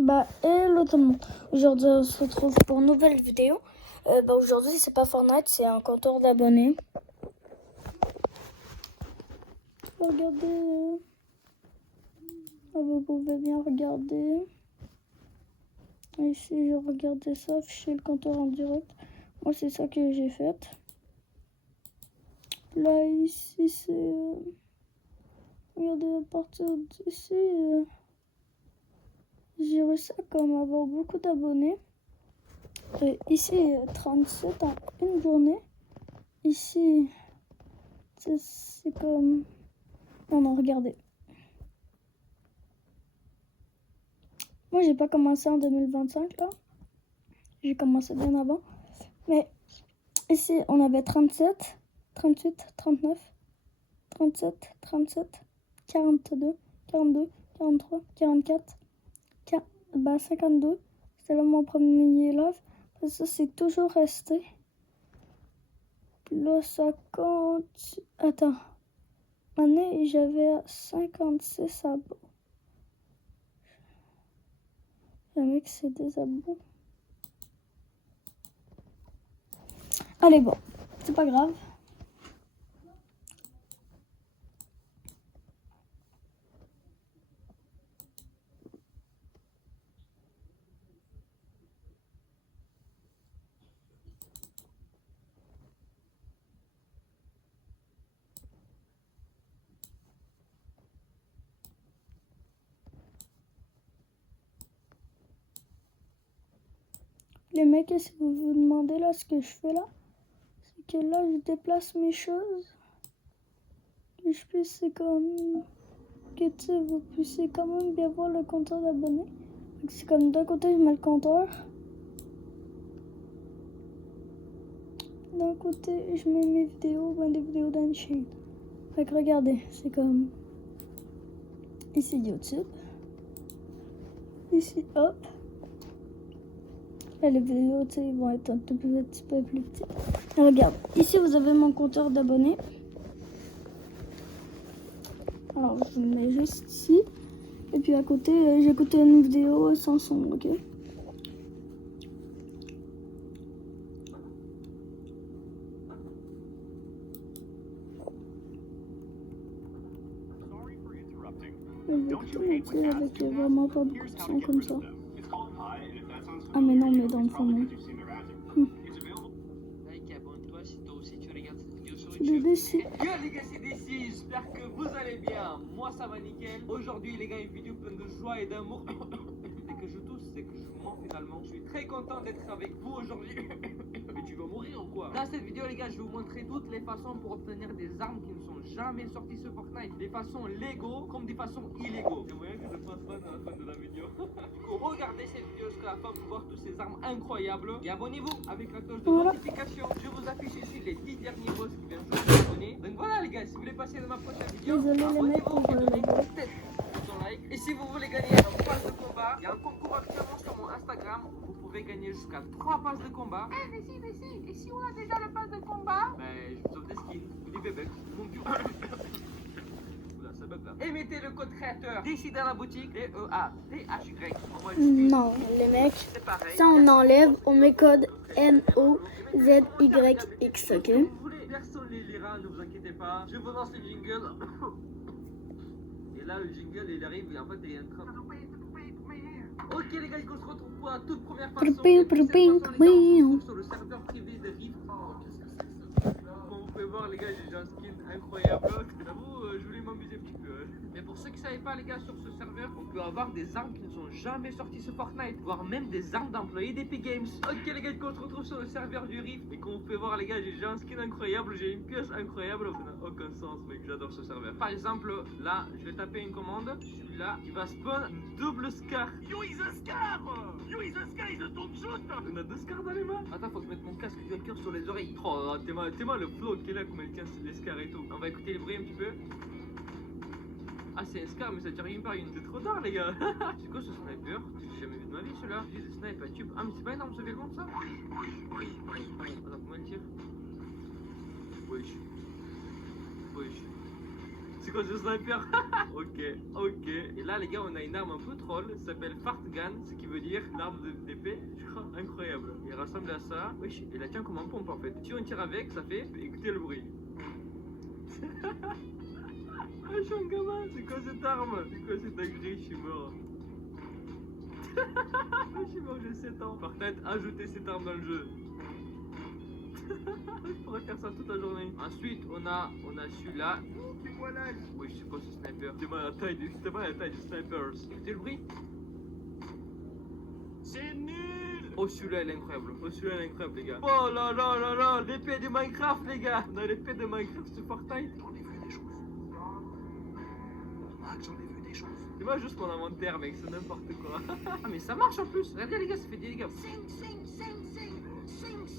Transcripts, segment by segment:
Hello tout le monde. Aujourd'hui, on se retrouve pour une nouvelle vidéo. Aujourd'hui, c'est pas Fortnite, c'est un compteur d'abonnés. Regardez. Vous pouvez bien regarder. Ici, je regardais ça, afficher le compteur en direct. Moi, c'est ça que j'ai fait. Là, ici, c'est... Regardez, à partir d'ici... J'ai réussi à comme avoir beaucoup d'abonnés. Ici, 37 en une journée. Ici, c'est comme... Non, regardez. Moi, j'ai pas commencé en 2025, là. J'ai commencé bien avant. Mais ici, on avait 37, 38, 39, 37, 37, 42, 42, 43, 44, 52. C'était là mon premier live. Ça, c'est toujours resté. Puis là, ça compte... Attends. Année, j'avais 56 abos. Le mec, c'est des abos. Allez, bon. C'est pas grave. Les mecs, si vous vous demandez là ce que je fais là, c'est que là je déplace mes choses. Et je puisse, c'est comme que tu sais, vous puissiez quand même bien voir le compteur d'abonnés. C'est comme d'un côté je mets le compteur. D'un côté je mets mes vidéos, des vidéos d'Unchained. Fait que regardez, c'est comme ici YouTube. Ici hop. Là, les vidéos, tu sais, ils vont être un tout petit peu plus petites. Et regarde, ici vous avez mon compteur d'abonnés. Alors je le mets juste ici. Et puis à côté, j'ai écouté une vidéo sans son, ok? Je vais écouter avec vraiment pas beaucoup de son comme ça. Ah mais non, mais dans le fond, non. C'est des décis. Yo les gars, c'est Décis, j'espère que vous allez bien. Moi ça va nickel. Aujourd'hui les gars, une vidéo pleine de joie et d'amour. C'est que je tousse, c'est que je mens finalement. Je suis très content d'être avec vous aujourd'hui. Mais tu vas mourir ou quoi? Dans cette vidéo les gars, je vais vous montrer toutes les façons pour obtenir des armes qui ne sont jamais sorties sur Fortnite. Des façons légaux comme des façons illégaux. C'est moyen que je fasse fan à la fin de la vidéo. Du coup, regardez cette vidéo jusqu'à la fin pour voir toutes ces armes incroyables. Et abonnez-vous avec la cloche de notification. Je vous affiche ici les 10 derniers boss qui viennent de s'abonner. Donc voilà les gars, si vous voulez passer dans ma prochaine vidéo, abonnez-vous et donnez peut-être un like. Et si vous voulez gagner un pass de combat, il y a un concours actuellement sur mon Instagram où vous pouvez gagner jusqu'à 3 passes de combat. Mais si, et si on a déjà le pass de combat, je vous offre des skins ou des bébés. Mon dieu. Et mettez le code créateur d'ici dans la boutique, DEATHY. Non, les mecs, ça on enlève, on met code NOZYX, ok? Personne les lira, ne vous inquiétez pas. Je vous lance le jingle. Et là, le jingle, il arrive et en fait, il y a un train. Ok les gars, on se retrouve pour la toute première façon. Sur le serveur privé de Rift. Comme vous pouvez voir les gars, j'ai un skin incroyable. J'avoue, je voulais m'amuser un petit peu. Mais pour ceux qui ne savaient pas les gars, sur ce serveur, on peut avoir des armes qui ne sont jamais sorties sur Fortnite, voire même des armes d'employés d'Epic Games. Ok les gars, on se retrouve sur le serveur du Rift. Et comme vous pouvez voir les gars, j'ai un skin incroyable, j'ai une pièce incroyable. Ça n'a aucun sens mec, j'adore ce serveur. Par exemple, là, je vais taper une commande. Celui-là, il va spawn double scar. Yo, il a scar. Yo, il a scar, il a ton shoot. On a 2 scars dans les mains. Attends, faut que je mette mon casque du hacker sur les oreilles. Oh, t'es mal le flow qui est là, comme elle tient les scars et tout. On va écouter les bruits un petit peu. Ah c'est un scar mais ça tire rien par une, c'est trop tard les gars. C'est quoi ce sniper? J'ai jamais vu de ma vie celui-là. J'ai des snipes à tube. Ah mais c'est pas énorme ce vélo ça? Attends comment il tire? Wesh. C'est quoi ce sniper? Ok. Et là, les gars, on a une arme un peu troll. Ça s'appelle Fartgun, ce qui veut dire une arme d'épée. Je crois incroyable. Il ressemble à ça. Wesh, il la tient comme un pompe en fait. Si on tire avec, ça fait. Écoutez le bruit. Ah, je suis un gamin. C'est quoi cette arme? C'est quoi cette dinguerie? Je suis mort. Je suis mort, j'ai 7 ans. Par contre, ajoutez cette arme dans le jeu. Je pourrais faire ça toute la journée. Ensuite, on a celui-là. C'est quoi l'âge? Oui, je sais pas ce sniper. C'était pas la taille des snipers. Écoutez le bruit. C'est nul. Oh, celui-là, il est incroyable. Les gars. Oh là là là là, l'épée de Minecraft, les gars. On a l'épée de Minecraft sur Fortnite. J'en ai vu des choses. C'est pas juste mon inventaire, mec, c'est n'importe quoi. Ah, mais ça marche en plus. Regardez, les gars, ça fait des dégâts.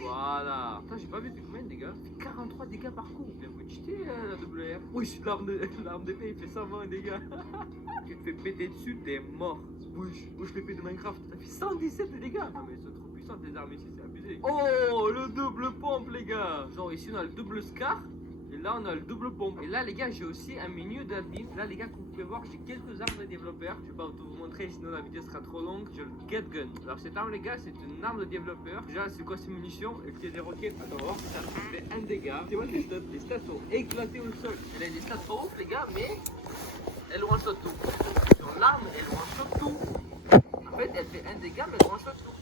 Voilà. Attends, j'ai pas vu, combien de dégâts? Ça fait 43 dégâts par coup. Bien vous cheater la WR. Oui, l'arme d'épée, il fait 120 dégâts. Tu te fais péter dessus, t'es mort. Bouge l'épée de Minecraft. Ça fait 117 de dégâts. Non, mais elles sont trop puissantes les armes ici, c'est abusé. Oh, le double pompe, les gars. Genre, ici, on a le double scar. Et là, on a le double pompe. Et là, les gars, j'ai aussi un menu d'admin. Là, les gars, comme vous pouvez voir, j'ai quelques armes de développeurs. Je vais pas tout vous montrer, sinon la vidéo sera trop longue. J'ai le Get Gun. Alors, cette arme, les gars, c'est une arme de développeur. Déjà, c'est quoi ces munitions? Elle tient des roquettes. Attends, on va voir. Ça fait un dégât. C'est moi les stats. Les stats sont éclatées au sol. Elle a des stats pas ouf, les gars, mais elle one-shot tout. Sur l'arme, elle one-shot tout. En fait, elle fait un dégât, mais elle one-shot tout.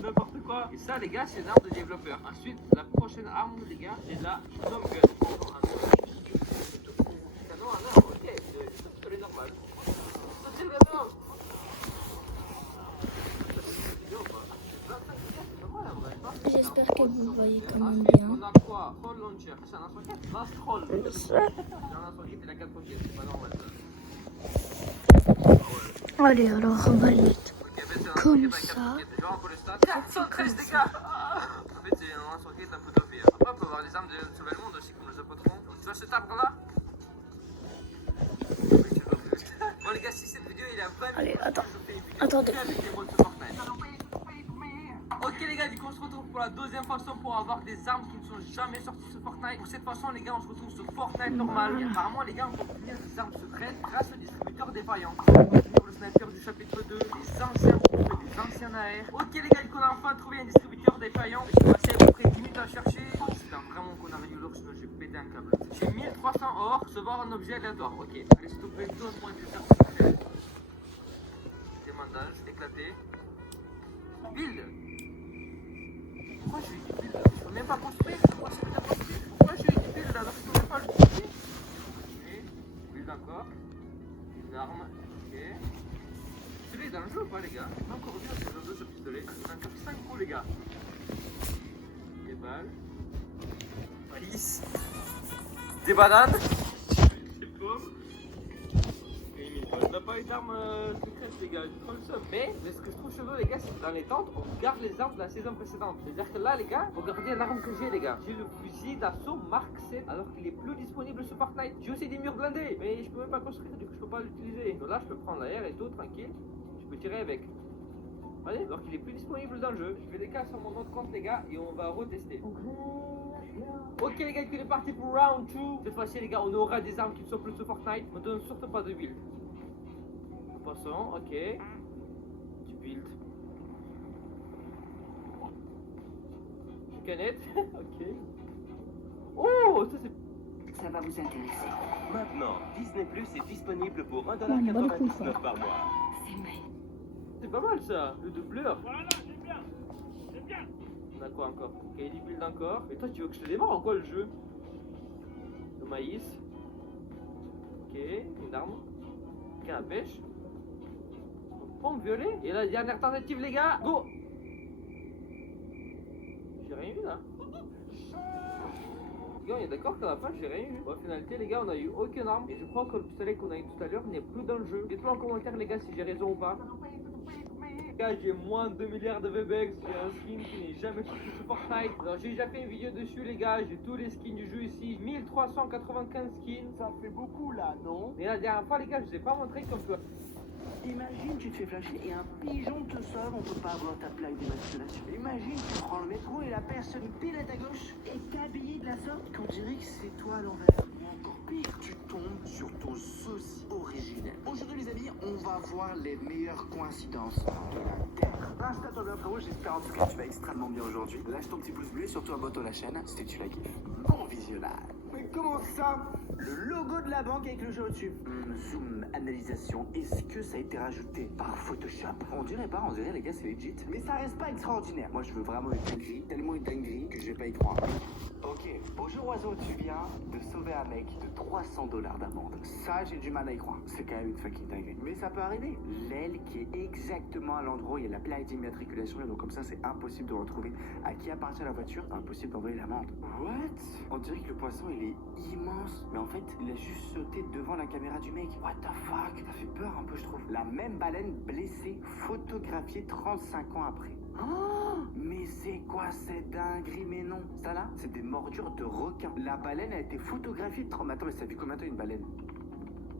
N'importe quoi. Et ça, les gars, c'est une arme de développeur. Ensuite, la prochaine arme, les gars, c'est la Gnome Gun. Canon à arme, ok, c'est pistolet normal. Ça tire maintenant. J'espère que vous voyez quand même bien. On a quoi? Troll Launcher. C'est un lance-roquette? Lance Troll. C'est un lance-roquette, il a 4 roquettes, c'est pas normal ça. Allez, alors on va le mettre comme ça. 413 dégâts. En fait, c'est un lance-roquette un peu topé. Après, on peut avoir des armes de sauver le monde aussi, comme le Zapotron. Tu vois cet arbre-là? Bon, les gars, si cette vidéo il est un peu. Allez, attendez. Ok les gars, du coup on se retrouve pour la deuxième façon pour avoir des armes qui ne sont jamais sorties sur Fortnite. Pour cette façon les gars, on se retrouve sur Fortnite normal. Et apparemment les gars, on peut obtenir des armes secrètes grâce au distributeur défaillant. On peut obtenir le sniper du chapitre 2, des anciens groupes et des anciens AR. Ok les gars, du coup on a enfin trouvé un distributeur défaillant. J'ai passé à peu près 10 minutes à chercher. J'espère vraiment qu'on a réuni l'or, sinon je vais péter un câble. J'ai 1300 or, recevoir un objet aléatoire. Ok, allez s'il te plaît, donne-moi des armes secrètes. Démandage, éclaté. Build. Pourquoi je lui dis build? Je peux même pas construire. Pourquoi je lui dis build alors que je peux même pas le construire? Ok, build encore. Une arme, ok. Pistolet est dans le jeu ou pas les gars? J'ai pas encore vu ce jeu de ce pistolet. On a encore 5 coups les gars. Des balles. Maïs. Des bananes. Des pommes. On n'a pas eu d'armes secrètes les gars, j'ai trop le seum. Mais ce que je trouve chelou les gars, c'est que dans les tentes, on garde les armes de la saison précédente. C'est-à-dire que là les gars, regardez l'arme que j'ai les gars. J'ai le fusil d'assaut Mark 7 alors qu'il est plus disponible sur Fortnite. J'ai aussi des murs blindés, mais je peux même pas construire, du coup je peux pas l'utiliser. Donc là je peux prendre l'air et tout, tranquille. Je peux tirer avec. Allez, alors qu'il est plus disponible dans le jeu. Je fais des cas sur mon autre compte les gars et on va retester. Ok les gars, il est parti pour round 2. Cette fois-ci les gars, on aura des armes qui ne sont plus sur Fortnite. Ne donne surtout pas de build. Passons, ok. Tu build. Canette, ok. Oh, ça c'est. Ça va vous intéresser. Maintenant, Disney Plus est disponible pour bonne 1,99$ par mois. C'est pas mal ça, le doubleur. Voilà, c'est bien. C'est bien. On a quoi encore? Ok, il build encore. Mais toi, tu veux que je te démarre en quoi le jeu? Le maïs. Ok, une arme. Ok, la pêche. Pompe violet. Et la dernière tentative, les gars. Go! J'ai rien eu là. Les gars, on est d'accord qu'à la fin, j'ai rien eu. Bon, en finalité, les gars, on a eu aucune arme. Et je crois que le pistolet qu'on a eu tout à l'heure n'est plus dans le jeu. Dites-moi en commentaire, les gars, si j'ai raison ou pas. Les gars, j'ai moins de 2 milliards de V-Bucks. J'ai un skin qui n'est jamais sorti sur Fortnite. Alors, j'ai déjà fait une vidéo dessus, les gars. J'ai tous les skins du jeu ici. 1395 skins. Ça fait beaucoup là, non? Mais la dernière fois, les gars, je vous ai pas montré qu'on peut. Imagine, tu te fais flasher et un pigeon te sauve, on peut pas avoir ta plaque d'immatriculation. Imagine, tu prends le métro et la personne pile à ta gauche est habillée de la sorte qu'on dirait que c'est toi à l'envers. Ou encore pire, tu tombes sur ton sosie originel. Aujourd'hui les amis, on va voir les meilleures coïncidences de la Terre. Lâche ta tombe frérot, j'espère en tout cas que tu vas extrêmement bien aujourd'hui. Lâche ton petit pouce bleu et surtout abonne-toi à la chaîne si tu la kiffes. Bon visionnage. Mais comment ça? Le logo de la banque avec le jeu au-dessus. Zoom, analysation, est-ce que ça a été rajouté par Photoshop? On dirait pas, on dirait les gars c'est legit. Mais ça reste pas extraordinaire. Moi je veux vraiment une dinguerie, tellement une dinguerie que je vais pas y croire. Ok, bonjour oiseau, tu viens de sauver un mec de 300 $ d'amende. Ça j'ai du mal à y croire, c'est quand même une fucking dinguerie. Mais ça peut arriver. L'aile qui est exactement à l'endroit où il y a la plaque d'immatriculation, donc comme ça c'est impossible de retrouver à qui appartient la voiture, impossible d'envoyer l'amende. What? On dirait que le poisson il est immense, mais en fait il a juste sauté devant la caméra du mec. What the fuck? Ça fait peur un peu je trouve. La même baleine blessée, photographiée 35 ans après. Oh, mais c'est quoi cette dinguerie? Mais non, ça là, c'est des morsures de requin. La baleine a été photographiée de 30... Attends, mais ça vit combien de temps une baleine?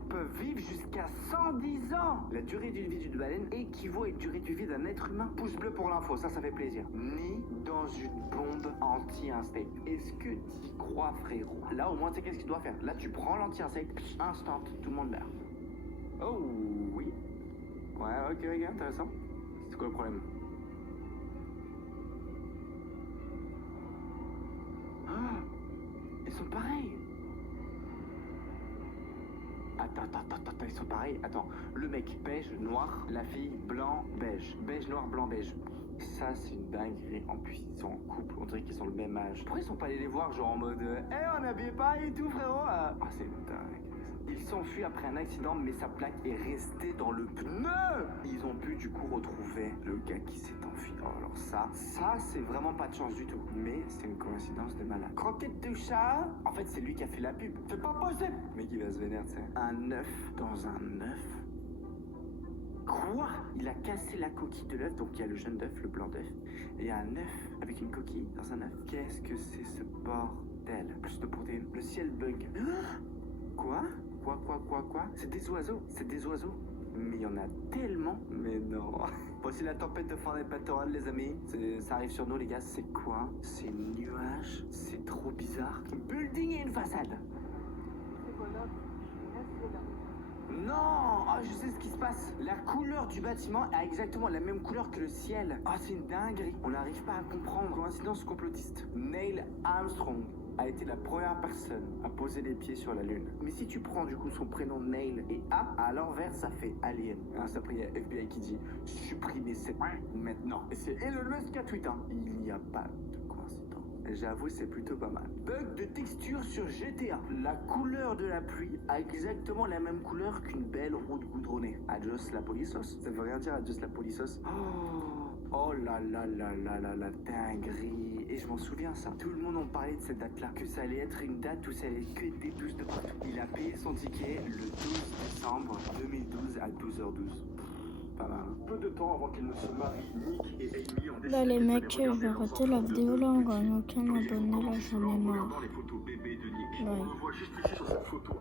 Peuvent vivre jusqu'à 110 ans. La durée d'une vie d'une baleine équivaut à une durée de vie d'un être humain. Pouce bleu pour l'info, ça fait plaisir. Ni dans une bombe anti-insecte. Est-ce que t'y crois, frérot? Là, au moins, tu sais qu'est-ce qu'il doit faire. Là, tu prends l'anti-insecte, instant, tout le monde meurt. Oh, oui. Ouais, ok, intéressant. C'est quoi le problème? Ah, ils sont pareils. Attends, ils sont pareils. Attends, le mec beige, noir, la fille blanc, beige. Beige, noir, blanc, beige. Ça, c'est une dinguerie. En plus, ils sont en couple, on dirait qu'ils ont le même âge. Pourquoi ils sont pas allés les voir, genre en mode on habille pas et tout, frérot? Ah, c'est dingue. Ils s'enfuient après un accident, mais sa plaque est restée dans le pneu. Ils ont pu du coup retrouver le gars qui s'est enfui. Oh, alors ça c'est vraiment pas de chance du tout. Mais c'est une coïncidence de malade. Croquette de chat. En fait, c'est lui qui a fait la pub. C'est pas possible. Mais qui va se vénérer, tu sais. Un œuf dans un œuf. Quoi? Il a cassé la coquille de l'œuf, donc il y a le jaune d'œuf, le blanc d'œuf, et il y a un œuf avec une coquille dans un œuf. Qu'est-ce que c'est ce bordel? Plus de protéines. Le ciel bug. Quoi? Quoi? C'est des oiseaux. Mais il y en a tellement. Mais non. Voici la tempête de fin des pétorales, les amis. Ça arrive sur nous, les gars. C'est quoi? C'est nuage. C'est trop bizarre. Building et une façade. Non! Oh, je sais ce qui se passe. La couleur du bâtiment a exactement la même couleur que le ciel. Ah, c'est une dinguerie. On n'arrive pas à comprendre. Coïncidence complotiste. Neil Armstrong a été la première personne à poser les pieds sur la Lune. Mais si tu prends du coup son prénom Neil et A, à l'envers ça fait Alien. C'est après il y a FBI qui dit supprimez cette maintenant. Et c'est Elon Musk qui a tweet. Il n'y a pas de coïncidence. J'avoue c'est plutôt pas mal. Bug de texture sur GTA. La couleur de la pluie a exactement la même couleur qu'une belle route goudronnée. Adios la polisos. Ça veut rien dire adios la polisos. Oh là là, la dinguerie. Et je m'en souviens ça. Tout le monde en parlait de cette date-là. Que ça allait être une date où ça allait que des 12 de partout. Il a payé son ticket le 12 décembre 2012 à 12h12. Pas mal. Peu de temps avant qu'ils ne se marient, Nick et Amy ont Là les décidé mecs, je vais arrêter la vidéo là, on gagne aucun abonné là, j'en ai marre. les photos bébés de Nick. Ouais. On le voit juste ici sur cette photo.